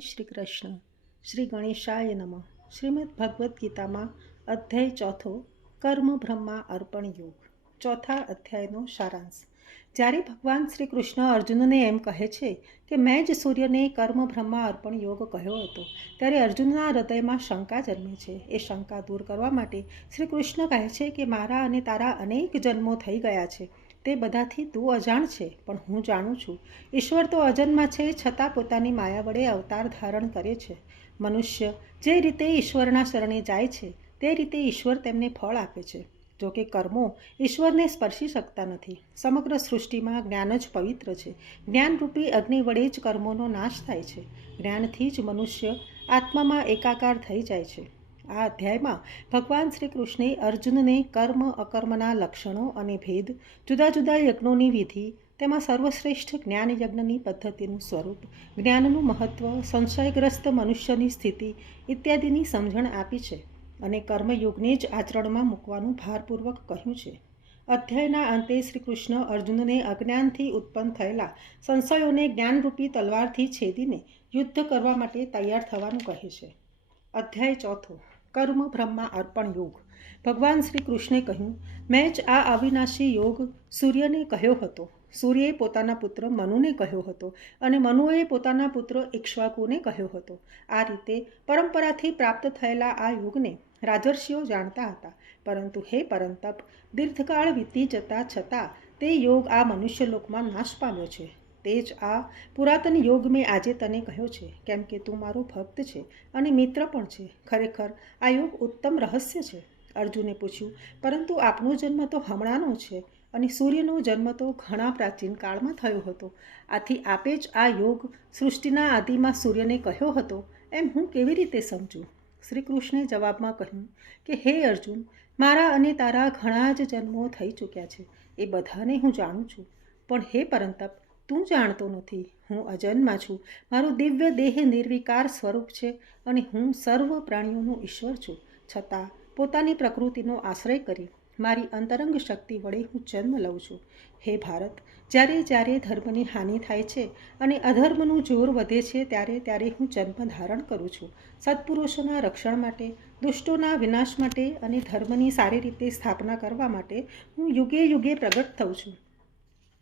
શ્રી કૃષ્ણ શ્રી ગણેશાય નમઃ. શ્રીમદ ભગવદ્ ગીતામાં અધ્યાય ચોથો, કર્મ બ્રહ્મા અર્પણ યોગ. ચોથા અધ્યાયનો સારાંશ. જ્યારે ભગવાન શ્રી કૃષ્ણ અર્જુનને એમ કહે છે કે, મેં જ સૂર્યને કર્મ બ્રહ્મા અર્પણ યોગ કહ્યો હતો. ત્યારે અર્જુનના હૃદયમાં શંકા જન્મે છે. એ શંકા દૂર કરવા માટે શ્રી કૃષ્ણ કહે છે કે, મારા અને તારા અનેક જન્મો થઈ ગયા છે. તે બધાથી તું અજાણ છે, પણ હું જાણું છું. ઈશ્વર તો અજન્મા છે, છતાં પોતાની માયા વડે અવતાર ધારણ કરે છે. મનુષ્ય જે રીતે ઈશ્વરના શરણે જાય છે, તે રીતે ઈશ્વર તેમને ફળ આપે છે. જો કે કર્મો ઈશ્વરને સ્પર્શી શકતા નથી. સમગ્ર સૃષ્ટિમાં જ્ઞાન જ પવિત્ર છે. જ્ઞાનરૂપી અગ્નિ વડે જ કર્મોનો નાશ થાય છે. જ્ઞાનથી જ મનુષ્ય આત્મામાં એકાકાર થઈ જાય છે. આ અધ્યાયમાં ભગવાન શ્રી કૃષ્ણે અર્જુનને કર્મ, અકર્મના લક્ષણો અને ભેદ, જુદા જુદા યજ્ઞોની વિધિ, તેમાં સર્વશ્રેષ્ઠ જ્ઞાન યજ્ઞની પદ્ધતિનું સ્વરૂપ, જ્ઞાનનું મહત્ત્વ સંશયગ્રસ્ત મનુષ્યની સ્થિતિ ઇત્યાદિની સમજણ આપી છે અને કર્મયોગને જ આચરણમાં મૂકવાનું ભારપૂર્વક કહ્યું છે. અધ્યાયના અંતે શ્રી કૃષ્ણ અર્જુનને અજ્ઞાનથી ઉત્પન્ન થયેલા સંશયોને જ્ઞાનરૂપી તલવારથી છેદીને યુદ્ધ કરવા માટે તૈયાર થવાનું કહે છે. અધ્યાય ચોથો. કર્મ, બ્રહ્મા, અર્પણ, યોગ. ભગવાન શ્રી કૃષ્ણે કહ્યું, મેં જ આ અવિનાશી યોગ સૂર્યને કહ્યો હતો. સૂર્યએ પોતાના પુત્ર મનુને કહ્યો હતો અને મનુએ પોતાના પુત્ર ઇક્ષ્વાકુને કહ્યો હતો. આ રીતે પરંપરાથી પ્રાપ્ત થયેલા આ યોગને રાજર્ષિઓ જાણતા હતા. પરંતુ હે પરંતપ દીર્ઘકાળ વીતી જતા છતાં તે યોગ આ મનુષ્યલોકમાં નાશ પામ્યો છે. તે જ આ પુરાતન યોગ મેં આજે તને કહ્યો છે, કેમ કે તું મારો ભક્ત છે અને મિત્ર પણ છે. ખરેખર આ યોગ ઉત્તમ રહસ્ય છે. અર્જુને પૂછ્યું, પરંતુ આપનો જન્મ તો હમણાંનો છે અને સૂર્યનો જન્મ તો ઘણા પ્રાચીન કાળમાં થયો હતો. આથી આપે જ આ યોગ સૃષ્ટિના આદિમાં સૂર્યને કહ્યો હતો. એમ હું કેવી રીતે સમજું? શ્રી કૃષ્ણે જવાબમાં કહ્યું, કે હે અર્જુન, મારા અને તારા ઘણા જ જન્મો થઈ ચૂક્યા છે. એ બધાને હું જાણું છું. પણ હે પરંતપ તું જાણતો નથી. હું અજન્મા છું. મારું દિવ્ય દેહ નિર્વિકાર સ્વરૂપ છે અને હું સર્વ પ્રાણીઓનો ઈશ્વર છું. છતાં પોતાની પ્રકૃતિનો આશ્રય કરી મારી અંતરંગ શક્તિ વડે હું જન્મ લઉં છું. હે ભારત, જ્યારે જ્યારે ધર્મની હાનિ થાય છે અને અધર્મનું જોર વધે છે ત્યારે ત્યારે હું જન્મ ધારણ કરું છું. સત્પુરુષોના રક્ષણ માટે, દુષ્ટોના વિનાશ માટે અને ધર્મની સારી રીતે સ્થાપના કરવા માટે હું યુગે યુગે પ્રગટ થઉં છું.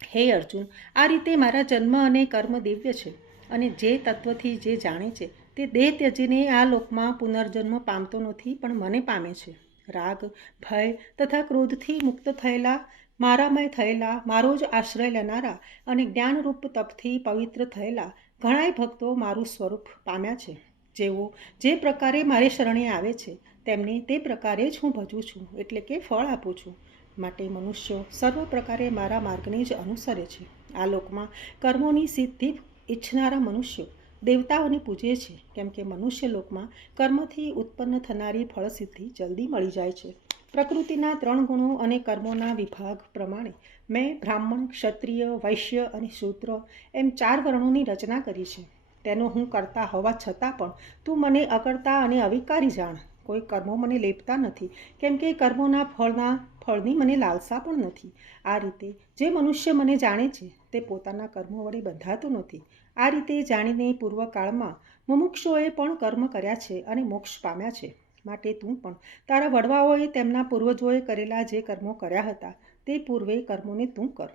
હે અર્જુન, આ રીતે મારા જન્મ અને કર્મ દિવ્ય છે અને જે તત્વથી જે જાણે છે તે દેહ ત્યજીને આ લોકમાં પુનર્જન્મ પામતો નથી, પણ મને પામે છે. રાગ, ભય તથા ક્રોધથી મુક્ત થયેલા, મારામય થયેલા, મારો જ આશ્રય લેનારા અને જ્ઞાનરૂપ તપથી પવિત્ર થયેલા ઘણાય ભક્તો મારું સ્વરૂપ પામ્યા છે. જેઓ જે પ્રકારે મારી શરણે આવે છે, તેમને તે પ્રકારે જ હું ભજું છું, એટલે કે ફળ આપું છું. માટે મનુષ્યો સર્વ પ્રકારે મારા માર્ગને જ અનુસરે છે. આ લોકમાં કર્મોની સિદ્ધિ ઈચ્છનારા મનુષ્યો દેવતાઓને પૂજે છે, કેમ કે મનુષ્ય લોકમાં કર્મથી ઉત્પન્ન થનારી ફળસિદ્ધિ જલ્દી મળી જાય છે. પ્રકૃતિના ત્રણ ગુણો અને કર્મોના વિભાગ પ્રમાણે મેં બ્રાહ્મણ, ક્ષત્રિય, વૈશ્ય અને શૂદ્ર એમ ચાર વર્ણોની રચના કરી છે. તેનો હું કરતા હોવા છતાં પણ તું મને અકર્તા અને અવિકારી જાણ. કોઈ કર્મો મને લેપતા નથી, કેમ કે કર્મોના ફળના ફળની મને લાલસા પણ નથી. આ રીતે જે મનુષ્ય મને જાણે છે, તે પોતાના કર્મો વડે બંધાતો નથી. આ રીતે જાણીને પૂર્વકાળમાં મુમુક્ષોએ પણ કર્મ કર્યા છે અને મોક્ષ પામ્યા છે. માટે તું પણ, તારા વડવાઓએ તેમના પૂર્વજોએ કરેલા જે કર્મો કર્યા હતા, તે પૂર્વે કર્મોને તું કર.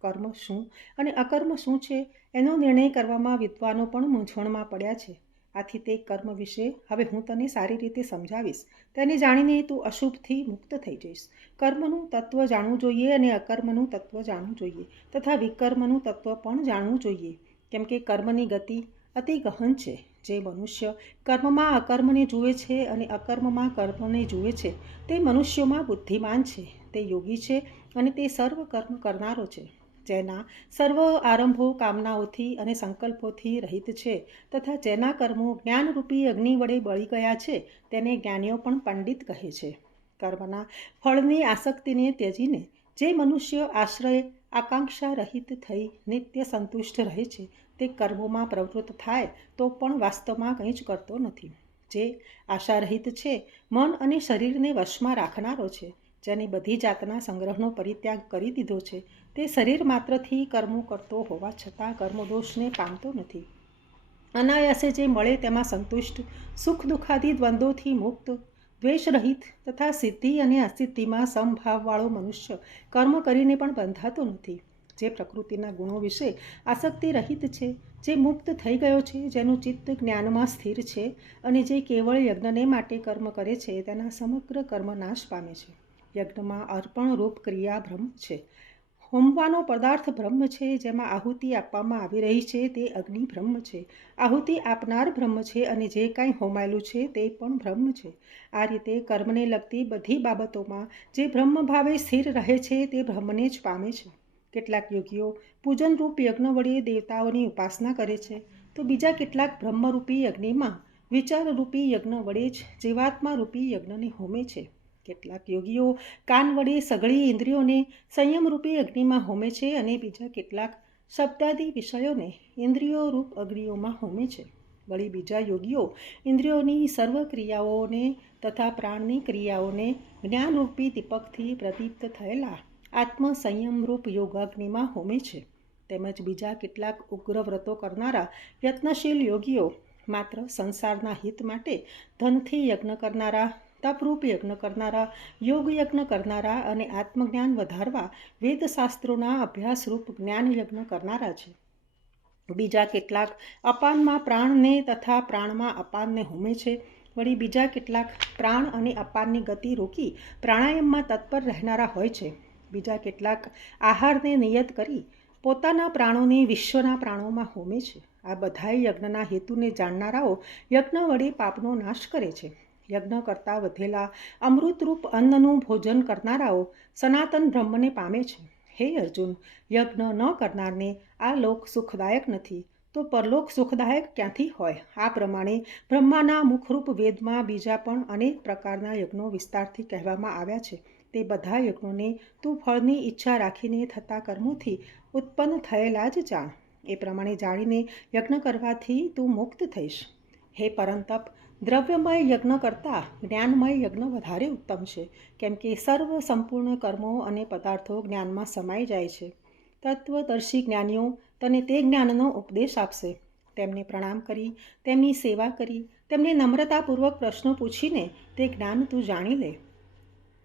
કર્મ શું અને અકર્મ શું છે, એનો નિર્ણય કરવામાં વિદ્વાનો પણ મૂંઝવણમાં પડ્યા છે. આથી તે કર્મ વિશે હવે હું તને સારી રીતે સમજાવીશ. તેને જાણીને તું અશુભથી મુક્ત થઈ જઈશ. કર્મનું તત્વ જાણવું જોઈએ અને અકર્મનું તત્વ જાણવું જોઈએ તથા વિકર્મનું તત્વ પણ જાણવું જોઈએ. કેમ કે કર્મની ગતિ અતિ ગહન છે. જે મનુષ્ય કર્મમાં અકર્મને જુએ છે અને અકર્મમાં કર્મને જુએ છે, તે મનુષ્યોમાં બુદ્ધિમાન છે, તે યોગી છે અને તે સર્વ કર્મ કરનારો છે. જેના સર્વ આરંભો કામનાઓથી અને સંકલ્પોથી રહિત છે તથા જેના કર્મો જ્ઞાનરૂપી અગ્નિ વડે બળી ગયા છે તેને જ્ઞાનીઓ પણ પંડિત કહે છે. કર્મના ફળની આસક્તિને ત્યજીને જે મનુષ્ય આશ્રય આકાંક્ષા રહિત થઈ નિત્ય સંતુષ્ટ રહે છે તે કર્મોમાં પ્રવૃત્ત થાય તો પણ વાસ્તવમાં કંઈ જ કરતો નથી. જે આશારહિત છે, મન અને શરીરને વશમાં રાખનારો છે જેને બધી જાતના સંગ્રહનો પરિત્યાગ કરી દીધો છે, તે શરીર માત્રથી કર્મો કરતો હોવા છતાં કર્મદોષને પામતો નથી. અનાયાસે જે મળે તેમાં સંતુષ્ટ, સુખ દુઃખાદી દ્વંદ્વોથી મુક્ત, દ્વેષરહિત તથા સિદ્ધિ અને અસિદ્ધિમાં સમભાવવાળો મનુષ્ય કર્મ કરીને પણ બંધાતો નથી. જે પ્રકૃતિના ગુણો વિશે આસક્તિ રહિત છે, જે મુક્ત થઈ ગયો છે, જેનું ચિત્ત જ્ઞાનમાં સ્થિર છે અને જે કેવળ યજ્ઞને માટે કર્મ કરે છે, તેના સમગ્ર કર્મ નાશ પામે છે. યજ્ઞમાં અર્પણરૂપ ક્રિયા બ્રહ્મ છે. હોમવાનો પદાર્થ બ્રહ્મ છે, જેમાં આહુતિ આપવામાં આવી રહી છે, તે અગ્નિ બ્રહ્મ છે. આહુતિ આપનાર બ્રહ્મ છે અને જે કાંઈ હોમાયેલું છે, તે પણ બ્રહ્મ છે. આ રીતે કર્મને લગતી બધી બાબતોમાં જે બ્રહ્મ ભાવે સ્થિર રહે છે, તે બ્રહ્મને જ પામે છે. કેટલાક યોગીઓ પૂજનરૂપ યજ્ઞ વડે દેવતાઓની ઉપાસના કરે છે. તો બીજા કેટલાક બ્રહ્મરૂપી યજ્ઞમાં વિચારરૂપી યજ્ઞ વડે જ જીવાત્મા રૂપી યજ્ઞને હોમે છે. કેટલાક યોગીઓ કાન વડે સઘળી ઇન્દ્રિયોને સંયમરૂપી અગ્નિમાં હોમે છે અને બીજા કેટલાક શબ્દાદી વિષયોને ઇન્દ્રિયો રૂપ અગ્નિઓમાં હોમે છે. વળી બીજા યોગીઓ ઇન્દ્રિયોની સર્વ ક્રિયાઓને તથા પ્રાણની ક્રિયાઓને જ્ઞાનરૂપી દીપકથી પ્રદીપ્ત થયેલા આત્મ સંયમરૂપ યોગાગ્નિમાં હોમે છે. તેમજ બીજા કેટલાક ઉગ્ર વ્રતો કરનારા યત્નશીલ યોગીઓ માત્ર સંસારના હિત માટે ધનથી યજ્ઞ કરનારા તપરૂપ યજ્ઞ કરનારા, યોગ યજ્ઞ કરનારા અને આત્મજ્ઞાન વધારવા વેદશાસ્ત્રોના અભ્યાસરૂપ જ્ઞાન યજ્ઞ કરનારા છે. બીજા કેટલાક અપાનમાં પ્રાણને તથા પ્રાણમાં અપાનને હોમે છે. વળી બીજા કેટલાક પ્રાણ અને અપાનની ગતિ રોકી પ્રાણાયામમાં તત્પર રહેનારા હોય છે. બીજા કેટલાક આહારને નિયત કરી પોતાના પ્રાણોને વિશ્વના પ્રાણોમાં હોમે છે. આ બધાય યજ્ઞના હેતુને જાણનારાઓ યજ્ઞ વડે પાપનો નાશ કરે છે. યજ્ઞ કરતાં વધેલા અમૃતરૂપ અન્નનું ભોજન કરનારાઓ સનાતન બ્રહ્મને પામે છે. હે અર્જુન, યજ્ઞ ન કરનારને આ લોક સુખદાયક નથી. તો પરલોક સુખદાયક ક્યાંથી હોય? આ પ્રમાણે બ્રહ્માના મુખરૂપ વેદમાં બીજા પણ અનેક પ્રકારના યજ્ઞો વિસ્તારથી કહેવામાં આવ્યા છે. તે બધા યજ્ઞોને તું ફળની ઈચ્છા રાખીને થતા કર્મોથી ઉત્પન્ન થયેલા જ જાણ. એ પ્રમાણે જાણીને યજ્ઞ કરવાથી તું મુક્ત થઈશ. હે પરંતપ દ્રવ્યમય યજ્ઞ કરતાં જ્ઞાનમય યજ્ઞ વધારે ઉત્તમ છે, કેમ કે સર્વ સંપૂર્ણ કર્મો અને પદાર્થો જ્ઞાનમાં સમાઈ જાય છે. તત્વદર્શી જ્ઞાનીઓ તને તે જ્ઞાનનો ઉપદેશ આપશે. તેમને પ્રણામ કરી, તેમની સેવા કરી, તેમને નમ્રતાપૂર્વક પ્રશ્નો પૂછીને તે જ્ઞાન તું જાણી લે.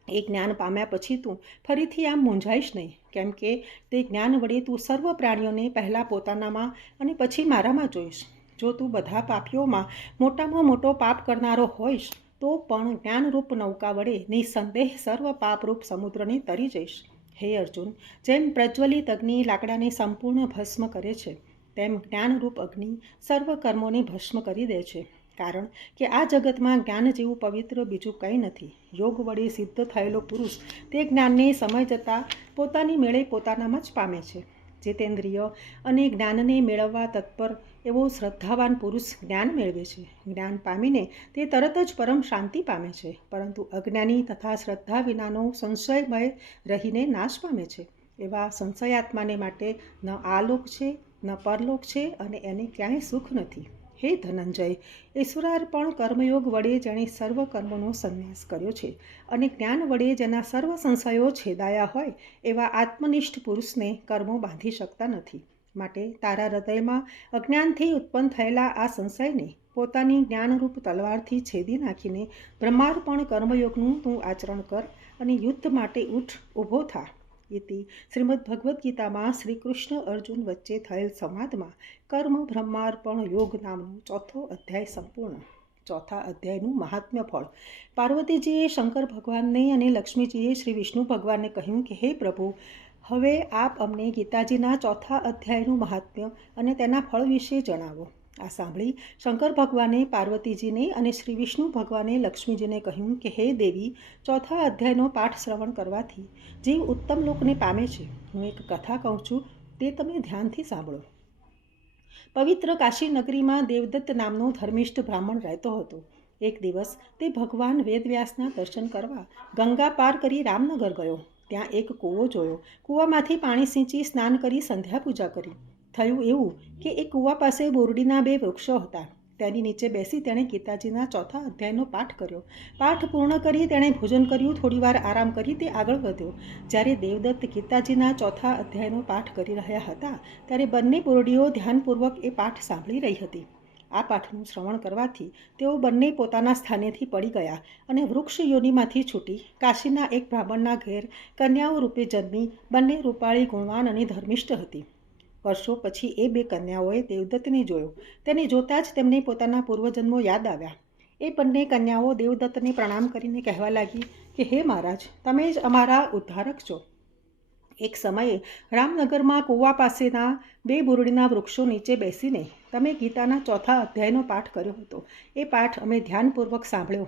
એ જ્ઞાન પામ્યા પછી તું ફરીથી આમ મૂંઝાઈશ નહીં, કેમ કે તે જ્ઞાન વડે તું સર્વ પ્રાણીઓને પહેલાં પોતાનામાં અને પછી મારામાં જોઈશ. જો તું બધા પાપીઓમાં મોટામાં મોટો પાપ કરનારો હોઈશ, તો પણ જ્ઞાનરૂપ નૌકા વડે નિસંદેહ સર્વ પાપરૂપ સમુદ્રને તરી જઈશ. હે અર્જુન, જેમ પ્રજ્વલિત અગ્નિ લાકડાને સંપૂર્ણ ભસ્મ કરે છે, તેમ જ્ઞાનરૂપ અગ્નિ સર્વ કર્મોને ભસ્મ કરી દે છે. કારણ કે આ જગતમાં જ્ઞાન જેવું પવિત્ર બીજું કંઈ નથી. યોગ વડે સિદ્ધ થયેલો પુરુષ તે જ્ઞાનને સમય જતાં પોતાની મેળે પોતાનામાં જ પામે છે. જીતેન્દ્રિય અને જ્ઞાનને મેળવવા તત્પર એવો શ્રદ્ધાવાન પુરુષ જ્ઞાન મેળવે છે. જ્ઞાન પામીને તે તરત જ પરમ શાંતિ પામે છે, પરંતુ અજ્ઞાની તથા શ્રદ્ધા વિનાનો સંશયમય રહીને નાશ પામે છે. એવા સંશયાત્માને માટે ન આલોક છે, ન પરલોક છે અને એને ક્યાંય સુખ નથી. હે ધનંજય, ઈશ્વરાર્પણ કર્મયોગ વડે જેણે સર્વ કર્મનો સંન્યાસ કર્યો છે અને જ્ઞાન વડે જેના સર્વ સંશયો છેદાયા હોય એવા આત્મનિષ્ઠ પુરુષને કર્મો બાંધી શકતા નથી. માટે તારા હૃદયમાં અજ્ઞાનથી ઉત્પન્ન થયેલા આ સંશયને પોતાની જ્ઞાનરૂપ તલવારથી છેદી નાખીને બ્રહ્માર્પણ કર્મયોગનું તું આચરણ કર અને યુદ્ધ માટે ઉઠ, ઊભો થા. ઇતિ શ્રીમદ ભગવદ્ ગીતામાં શ્રી કૃષ્ણ અર્જુન વચ્ચે થયેલ સંવાદમાં કર્મ, બ્રહ્માર્પણ, યોગ નામનો ચોથો અધ્યાય સંપૂર્ણ. ચોથા અધ્યાયનું મહાત્મ્ય ફળ. પાર્વતીજીએ શંકર ભગવાનને અને લક્ષ્મીજીએ શ્રી વિષ્ણુ ભગવાનને કહ્યું કે, હે પ્રભુ, હવે આપ અમને ગીતાજીના ચોથા અધ્યાયનું મહાત્મ્ય અને તેના ફળ વિશે જણાવો. આ સાંભળી શંકર ભગવાને પાર્વતીજીને અને શ્રી વિષ્ણુ ભગવાને લક્ષ્મીજીને કહ્યું કે, હે દેવી, ચોથા અધ્યાયનો પાઠ શ્રવણ કરવાથી જીવ ઉત્તમ લોકને પામે છે. હું એક કથા કહું છું, તે તમે ધ્યાનથી સાંભળો. પવિત્ર કાશી નગરીમાં દેવદત્ત નામનો ધર્મિષ્ઠ બ્રાહ્મણ રહેતો હતો. એક દિવસ તે ભગવાન વેદવ્યાસના દર્શન કરવા ગંગા પાર કરી રામનગર ગયો. ત્યાં એક કૂવો જોયો. કૂવામાંથી પાણી સિંચી સ્નાન કરી સંધ્યા પૂજા કરી. થયું એવું કે એ કૂવા પાસે બોરડીના બે વૃક્ષો હતા. તેની નીચે બેસી તેણે ગીતાજીના ચોથા અધ્યાયનો પાઠ કર્યો. પાઠ પૂર્ણ કરી તેણે ભોજન કર્યું, થોડીવાર આરામ કરી તે આગળ વધ્યો. જ્યારે દેવદત્ત ગીતાજીના ચોથા અધ્યાયનો પાઠ કરી રહ્યા હતા, ત્યારે બંને બોરડીઓ ધ્યાનપૂર્વક એ પાઠ સાંભળી રહી હતી. આ પાઠનું શ્રવણ કરવાથી તેઓ બંને પોતાના સ્થાનેથી પડી ગયા અને વૃક્ષ યોનિમાંથી છૂટી કાશીના એક બ્રાહ્મણના ઘેર કન્યાઓ રૂપે જન્મી બંને રૂપાળી ગુણવાન અને ધર્મિષ્ઠ હતી. વર્ષો પછી એ બે કન્યાઓએ દેવદત્તને જોયો. તેને જોતાં જ તેમને પોતાના પૂર્વજન્મો યાદ આવ્યા. એ બંને કન્યાઓ દેવદત્તને પ્રણામ કરીને કહેવા લાગી કે, હે મહારાજ, તમે જ અમારા ઉદ્ધારક છો. એક સમયે રામનગરમાં કુવા પાસેના બે બુરડીના વૃક્ષો નીચે બેસીને તમે ગીતાના ચોથા અધ્યાયનો પાઠ કર્યો હતો. એ પાઠ અમે ધ્યાનપૂર્વક સાંભળ્યો.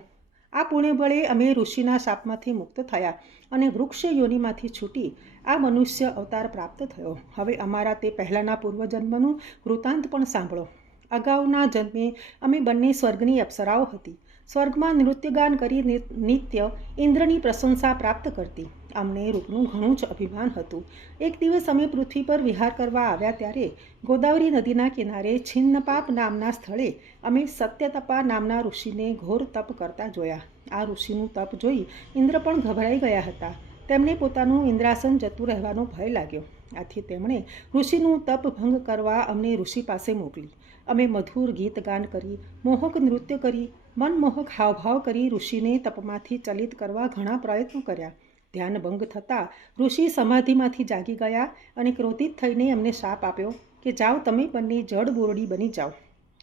આ પુણ્યબળે અમે ઋષિના શાપમાંથી મુક્ત થયા અને વૃક્ષ યોનિમાંથી છૂટી આ મનુષ્ય અવતાર પ્રાપ્ત થયો. હવે અમારા તે પહેલાંના પૂર્વજન્મનું વૃતાંત પણ સાંભળો. અગાઉના જન્મે અમે બંને સ્વર્ગની અપ્સરાઓ હતી. સ્વર્ગમાં નૃત્યગાન કરી નિત્ય ઇન્દ્રની પ્રશંસા પ્રાપ્ત કરતી. અમને રૂપનું ઘણું જ અભિમાન હતું. એક દિવસ અમે પૃથ્વી પર વિહાર કરવા આવ્યા ત્યારે ગોદાવરી નદીના કિનારે છિન્નપાપ નામના સ્થળે અમે સત્યતપા નામના ઋષિને ઘોર તપ કરતા જોયા. આ ઋષિનું તપ જોઈ ઇન્દ્ર પણ ગભરાઈ ગયા હતા. તેમને પોતાનું ઇન્દ્રાસન જતું રહેવાનો ભય લાગ્યો. આથી તેમણે ઋષિનું તપ ભંગ કરવા અમને ઋષિ પાસે મોકલી. અમે મધુર ગીત ગાન કરી, મોહક નૃત્ય કરી મનમોહક હાવભાવ કરી ઋષિને તપમાંથી ચલિત કરવા ઘણા પ્રયત્નો કર્યા. ધ્યાન ભંગ થતાં ઋષિ સમાધિમાંથી જાગી ગયા અને ક્રોધિત થઈને અમને શાપ આપ્યો કે, જાઓ, તમે બંને જડ બોરડી બની જાઓ.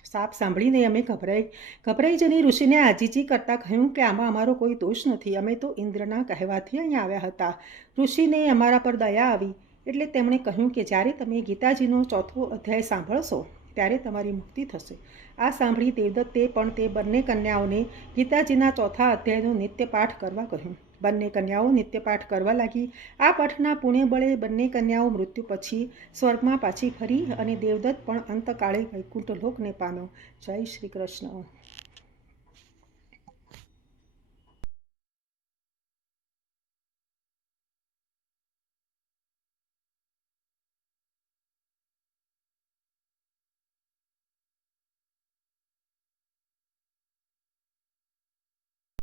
સાપ સાંભળીને અમે ગભરાઈ ગભરાઈ જઈને ઋષિને આજીજી કરતાં કહ્યું કે, આમાં અમારો કોઈ દોષ નથી. અમે તો ઇન્દ્રના કહેવાથી અહીંયા આવ્યા હતા. ઋષિને અમારા પર દયા આવી. એટલે તેમણે કહ્યું કે, જ્યારે તમે ગીતાજીનો ચોથો અધ્યાય સાંભળશો ત્યારે તમારી મુક્તિ થશે. આ સાંભળી દેવદત્તે પણ તે બંને કન્યાઓને ગીતાજીના ચોથા અધ્યાયનો નિત્ય પાઠ કરવા કહ્યું. બંને કન્યાઓ નિત્ય પાઠ કરવા લાગી. આ પાઠના પુણ્ય બળે બંને કન્યાઓ મૃત્યુ પછી સ્વર્ગમાં પાછી ફરી અને દેવદત્ત પણ અંતકાળે વૈકુંઠ લોકને પામ્યો. જય શ્રી કૃષ્ણ.